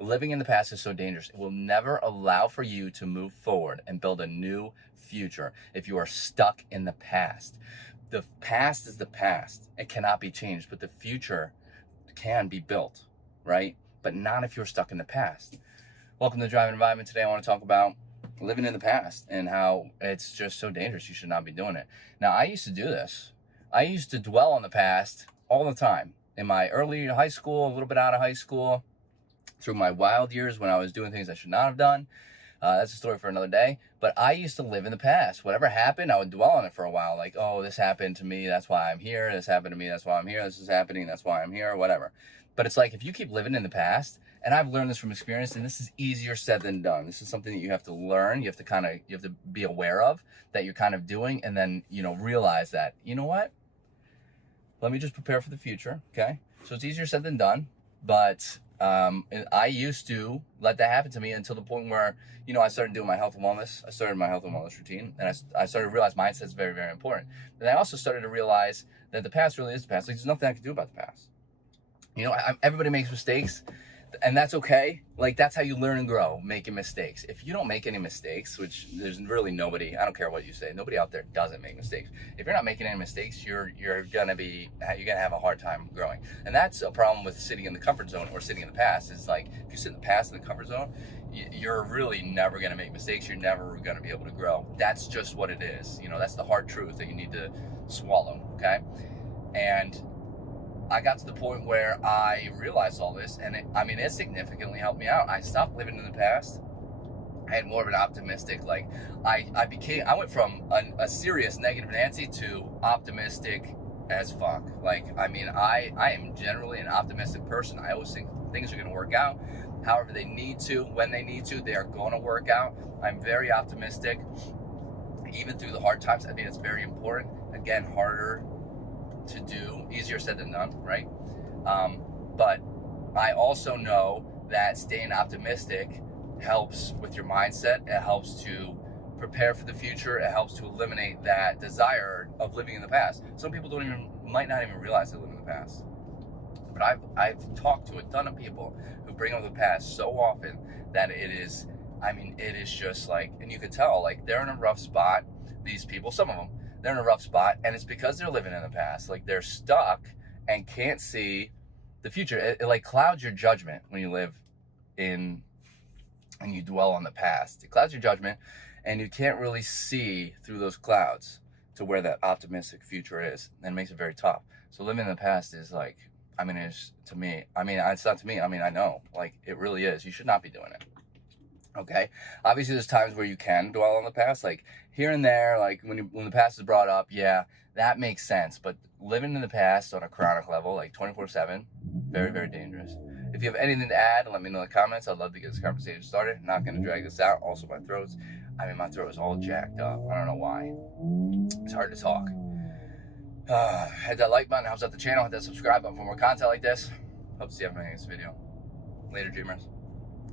Living in the past is so dangerous. It will never allow for you to move forward and build a new future if you are stuck in the past. The past is the past. It cannot be changed, but the future can be built, right? But not if you're stuck in the past. Welcome to Driving Environment. Today I want to talk about living in the past and how it's just so dangerous. You should not be doing it. Now, I used to do this. I used to dwell on the past all the time. In my early high school, a little bit out of high school, through my wild years when I was doing things I should not have done. That's a story for another day. But I used to live in the past. Whatever happened, I would dwell on it for a while. Like, oh, this happened to me, that's why I'm here. This happened to me, that's why I'm here. This is happening, that's why I'm here, whatever. But it's like, if you keep living in the past, and I've learned this from experience, and this is easier said than done. This is something that you have to learn. You have to be aware of that you're kind of doing, and then, realize that, you know what? Let me just prepare for the future, okay? So it's easier said than done, but I used to let that happen to me until the point where, I started doing my health and wellness. I started my health and wellness routine, and I started to realize mindset is very, very important. And I also started to realize that the past really is the past. Like, there's nothing I can do about the past. Everybody makes mistakes, and that's okay. Like, that's how you learn and grow, making mistakes. If you don't make any mistakes, which there's really nobody, I don't care what you say, nobody out there doesn't make mistakes. If you're not making any mistakes, you're gonna have a hard time growing. And that's a problem with sitting in the comfort zone or sitting in the past. Is like, if you sit in the past in the comfort zone, you're really never gonna make mistakes. You're never gonna be able to grow. That's just what it is. That's the hard truth that you need to swallow, okay? And I got to the point where I realized all this, and it significantly helped me out. I stopped living in the past. I had more of an optimistic, I went from a serious negative Nancy to optimistic as fuck. I am generally an optimistic person. I always think things are going to work out. However they need to, when they need to, they are going to work out. I'm very optimistic, even through the hard times. I think it's very important. Again, harder to do, easier said than done, right? But I also know that staying optimistic helps with your mindset. It helps to prepare for the future. It helps to eliminate that desire of living in the past. Some people might not even realize they live in the past. But I've talked to a ton of people who bring up the past so often that it is just like, and you could tell, like, they're in a rough spot. These people, some of them, they're in a rough spot, and it's because they're living in the past. Like, they're stuck and can't see the future. It like clouds your judgment when you live in and you dwell on the past. It clouds your judgment, and you can't really see through those clouds to where that optimistic future is, and it makes it very tough. So living in the past is like, it's to me. It's not to me. I know, like, it really is. You should not be doing it. Okay, obviously there's times where you can dwell on the past, like here and there, like when the past is brought up, yeah, that makes sense. But living in the past on a chronic level, like 24/7, very, very dangerous. If you have anything to add, let me know in the comments. I'd love to get this conversation started. I'm not going to drag this out. Also, my throat is all jacked up. I don't know why. It's hard to talk. Hit that like button, helps out the channel. Hit that subscribe button for more content like this. Hope to see you in my next video. Later, dreamers.